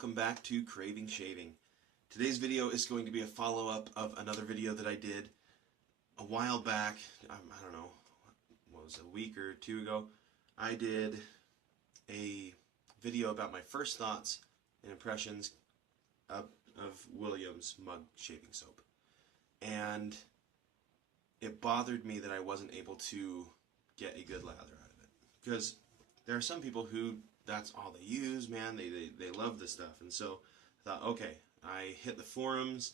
welcome back to Craving Shaving. Today's video is going to be a follow-up of another video that I did a while back. I don't know, what was it, a week or two ago. I did a video about my first thoughts and impressions of Williams mug shaving soap. And it bothered me that I wasn't able to get a good lather out of it. Because there are some people who that's all they use, man. They love this stuff. And so I thought, okay, I hit the forums,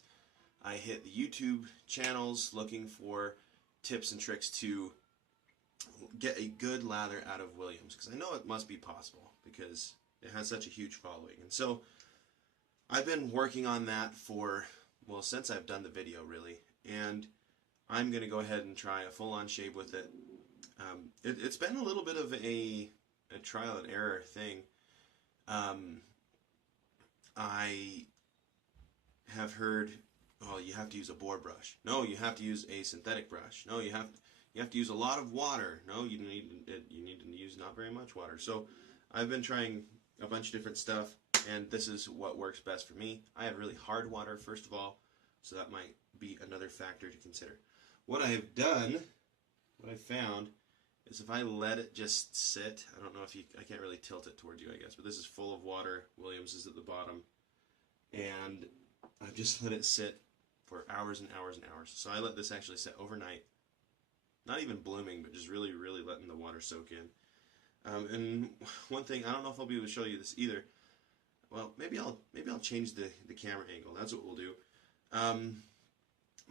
I hit the YouTube channels looking for tips and tricks to get a good lather out of Williams, because I know it must be possible because it has such a huge following. And so I've been working on that for, well, since I've done the video really, and I'm going to go ahead and try a full-on shave with it. It's been a little bit of a trial and error thing. I have heard, oh, you have to use a boar brush. No, you have to use a synthetic brush. No, you have to use a lot of water. No, you need to use not very much water. So I've been trying a bunch of different stuff, and this is what works best for me. I have really hard water, first of all, so that might be another factor to consider. What I have done, what I found, is if I let it just sit, I don't know if I can't really tilt it towards you, I guess, but this is full of water. Williams is at the bottom. And I've just let it sit for hours and hours and hours. So I let this actually sit overnight. Not even blooming, but just really, really letting the water soak in. And one thing, I don't know if I'll be able to show you this either. Well, maybe I'll change the camera angle. That's what we'll do.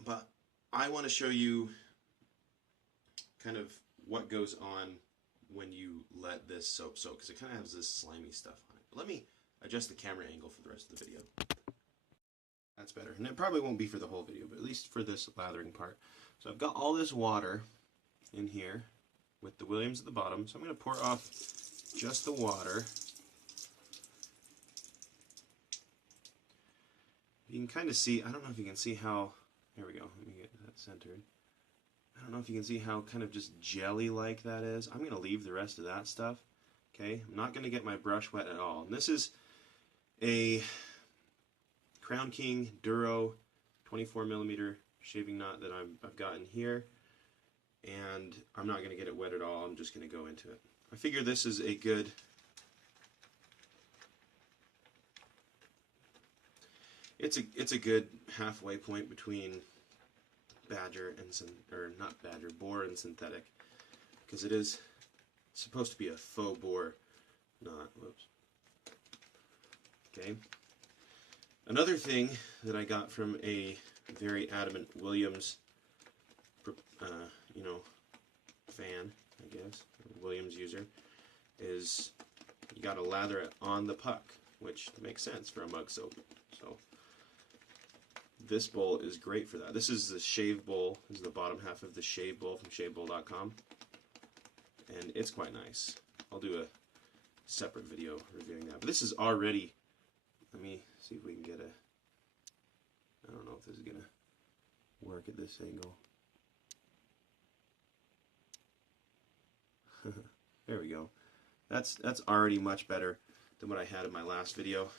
But I want to show you kind of what goes on when you let this soap soak, because it kind of has this slimy stuff on it. But let me adjust the camera angle for the rest of the video. That's better. And it probably won't be for the whole video, but at least for this lathering part. So I've got all this water in here with the Williams at the bottom. So I'm going to pour off just the water. You can kind of see, I don't know if you can see how, there we go, let me get that centered. I don't know if you can see how kind of just jelly-like that is. I'm going to leave the rest of that stuff. Okay, I'm not going to get my brush wet at all. And this is a Crown King Duro 24mm shaving knot that I've got in here. And I'm not going to get it wet at all. I'm just going to go into it. I figure this is a good... It's a good halfway point between Badger and boar and synthetic, because it is supposed to be a faux boar knot. Whoops. Okay. Another thing that I got from a very adamant Williams, fan, I guess, Williams user, is you got to lather it on the puck, which makes sense for a mug soap. So this bowl is great for that. This is the shave bowl. This is the bottom half of the shave bowl from shavebowl.com. And it's quite nice. I'll do a separate video reviewing that. But this is already, let me see if we can get I don't know if this is going to work at this angle. There we go. That's already much better than what I had in my last video.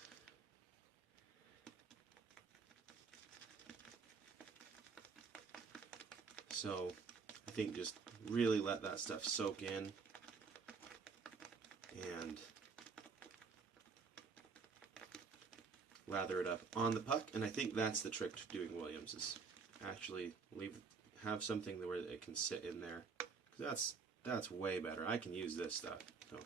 So I think just really let that stuff soak in, and lather it up on the puck. And I think that's the trick to doing Williams, is actually have something where it can sit in there. That's way better. I can use this stuff. So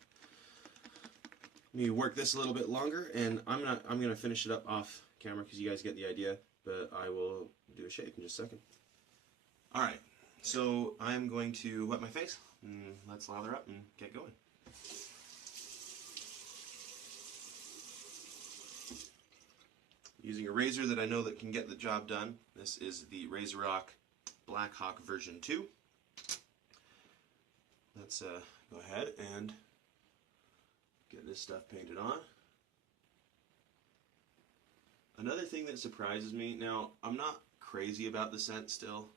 let me work this a little bit longer, and I'm gonna finish it up off camera because you guys get the idea. But I will do a shave in just a second. Alright, so I'm going to wet my face, and let's lather up and get going. Using a razor that I know that can get the job done. This is the RazoRock Blackhawk version 2. Let's go ahead and get this stuff painted on. Another thing that surprises me, now I'm not crazy about the scent still,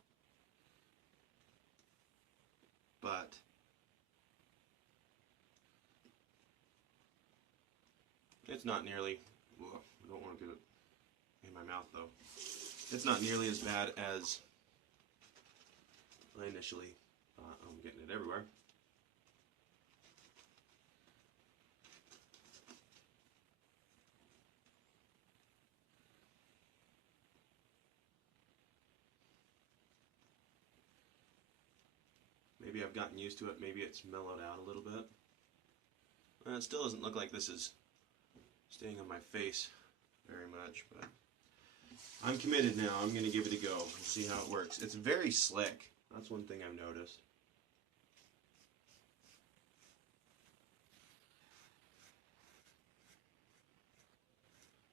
but it's not nearly Ugh, I don't want to get it in my mouth though. It's not nearly as bad as I initially thought. I'm getting it everywhere. Maybe I've gotten used to it. Maybe it's mellowed out a little bit. And it still doesn't look like this is staying on my face very much, but I'm committed now. I'm going to give it a go and see how it works. It's very slick. That's one thing I've noticed.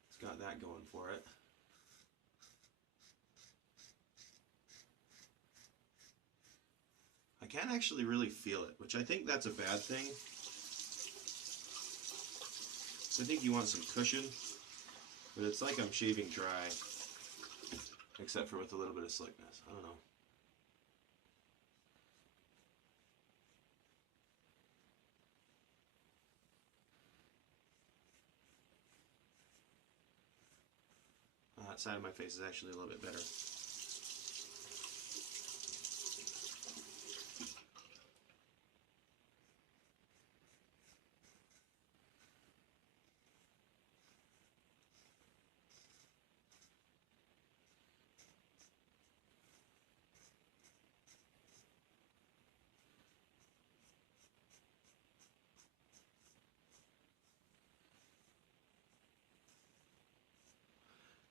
It's got that going for it. I can't actually really feel it, which I think that's a bad thing. So I think you want some cushion, but it's like I'm shaving dry, except for with a little bit of slickness. I don't know. That side of my face is actually a little bit better.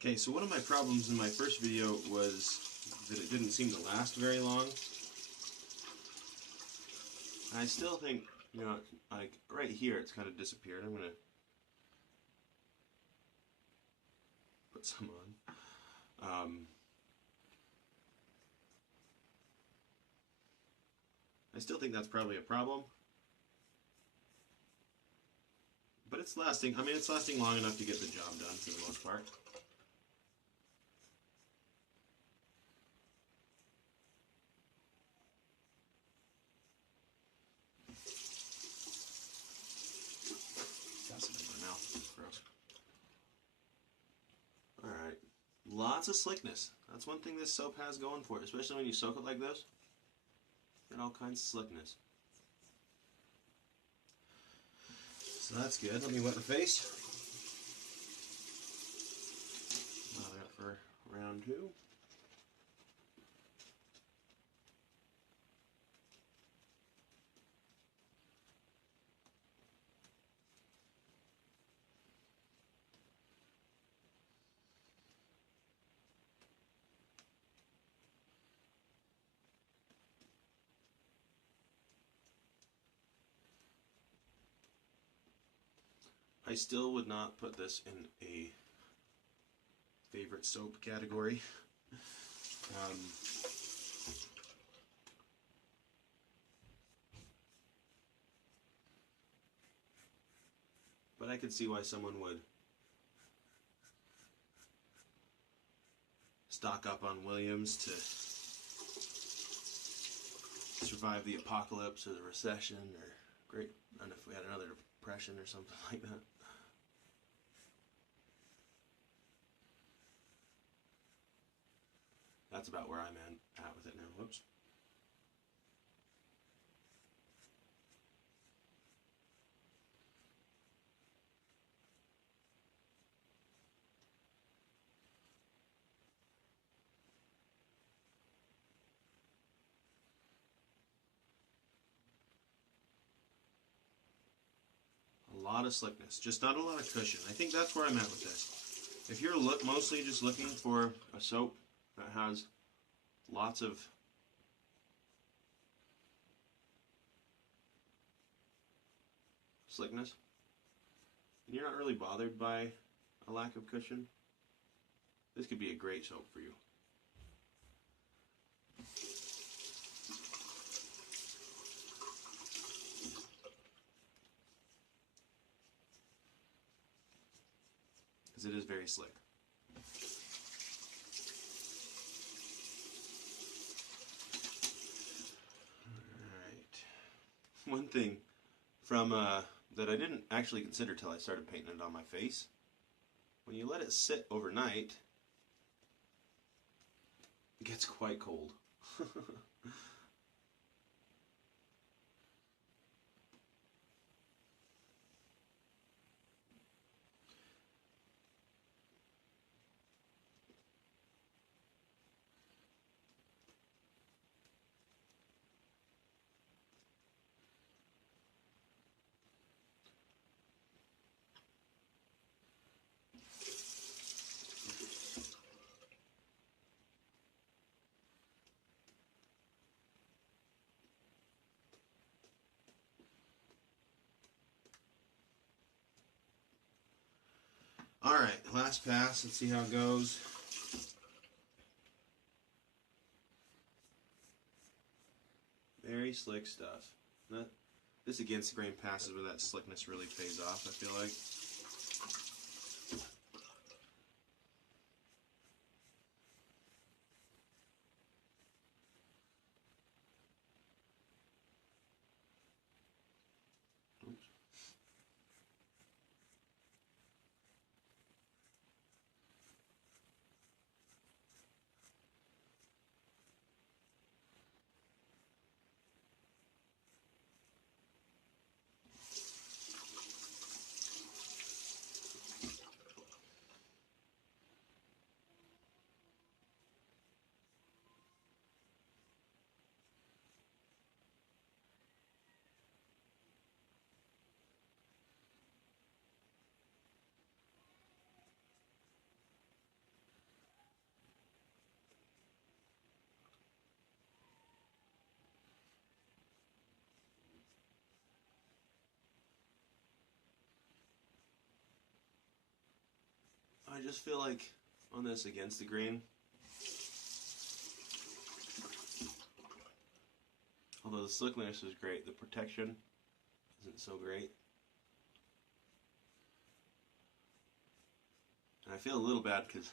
Okay, so one of my problems in my first video was that it didn't seem to last very long. I still think, you know, like right here it's kind of disappeared. I'm going to put some on. I still think that's probably a problem. But it's lasting, I mean, it's lasting long enough to get the job done for the most part. Got some in my mouth. Gross. Alright. Lots of slickness. That's one thing this soap has going for it, especially when you soak it like this. Got all kinds of slickness. So that's good. Let me wet the face. Now that for round two. I still would not put this in a favorite soap category. But I could see why someone would stock up on Williams to survive the apocalypse or the recession or great, and if we had another depression or something like that. That's about where I'm at with it now. Whoops. A lot of slickness, just not a lot of cushion. I think that's where I'm at with this. If you're mostly just looking for a soap that has lots of slickness, and you're not really bothered by a lack of cushion, this could be a great soap for you. Because it is very slick. Alright. One thing from that I didn't actually consider till I started painting it on my face when you let it sit overnight, it gets quite cold. Alright, last pass. Let's see how it goes. Very slick stuff. This against the grain passes where that slickness really pays off, I feel like. I just feel like on this against the grain, although the slickness is great, the protection isn't so great. And I feel a little bad because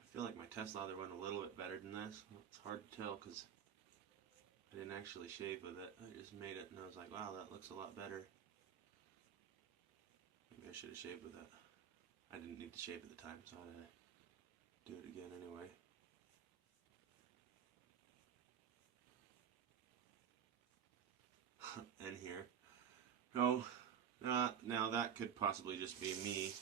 I feel like my test lather went a little bit better than this. It's hard to tell because I didn't actually shave with it. I just made it and I was like, wow, that looks a lot better. Maybe I should have shaved with it. I didn't need to shave at the time, so I had to do it again anyway. And here. No, now that could possibly just be me.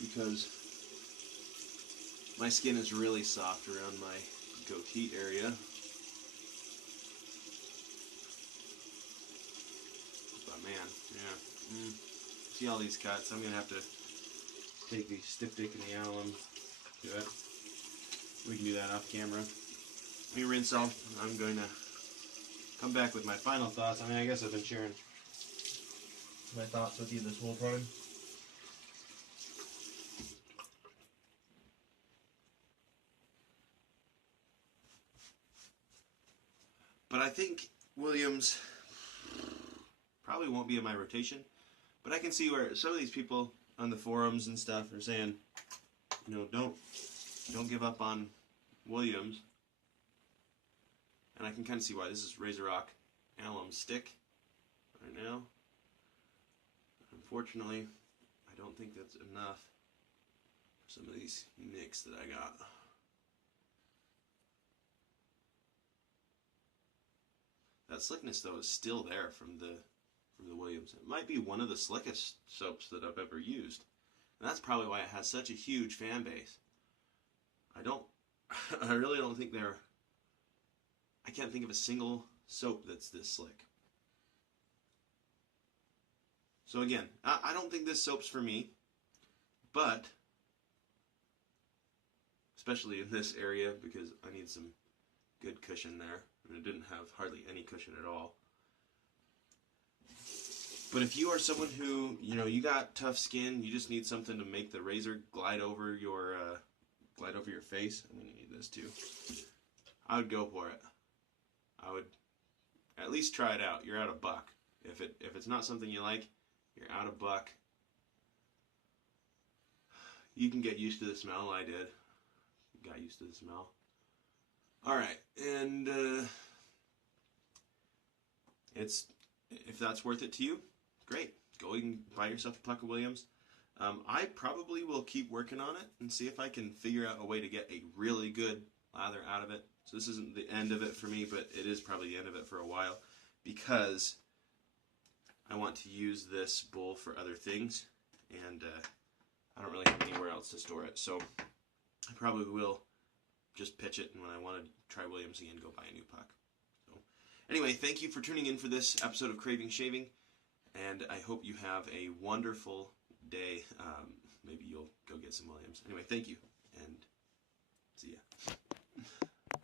Because my skin is really soft around my goatee area. But man, yeah. See all these cuts? I'm going to have to take the stiff dick and the alum to it. We can do that off camera. Let me rinse off. I'm going to come back with my final thoughts. I mean, I guess I've been sharing my thoughts with you this whole time. But I think Williams probably won't be in my rotation. But I can see where some of these people on the forums and stuff are saying, you know, don't give up on Williams. And I can kind of see why. This is RazoRock alum stick right now. Unfortunately, I don't think that's enough for some of these nicks that I got. That slickness though is still there from the Williams. It might be one of the slickest soaps that I've ever used. And that's probably why it has such a huge fan base. I really don't think I can't think of a single soap that's this slick. So again, I don't think this soap's for me, but especially in this area because I need some good cushion there. And it didn't have hardly any cushion at all. But if you are someone who, you know, you got tough skin, you just need something to make the razor glide over your face. I'm gonna need this too. I would go for it. I would at least try it out. You're out $1. If it's not something you like, you're out $1. You can get used to the smell. I did. Got used to the smell. All right, and if that's worth it to you, great. Go and buy yourself a puck of Williams. I probably will keep working on it and see if I can figure out a way to get a really good lather out of it. So this isn't the end of it for me, but it is probably the end of it for a while, because I want to use this bowl for other things, and I don't really have anywhere else to store it. So I probably will just pitch it, and when I want to try Williams again, go buy a new puck. So anyway, thank you for tuning in for this episode of Craving Shaving, and I hope you have a wonderful day. Maybe you'll go get some Williams. Anyway, thank you.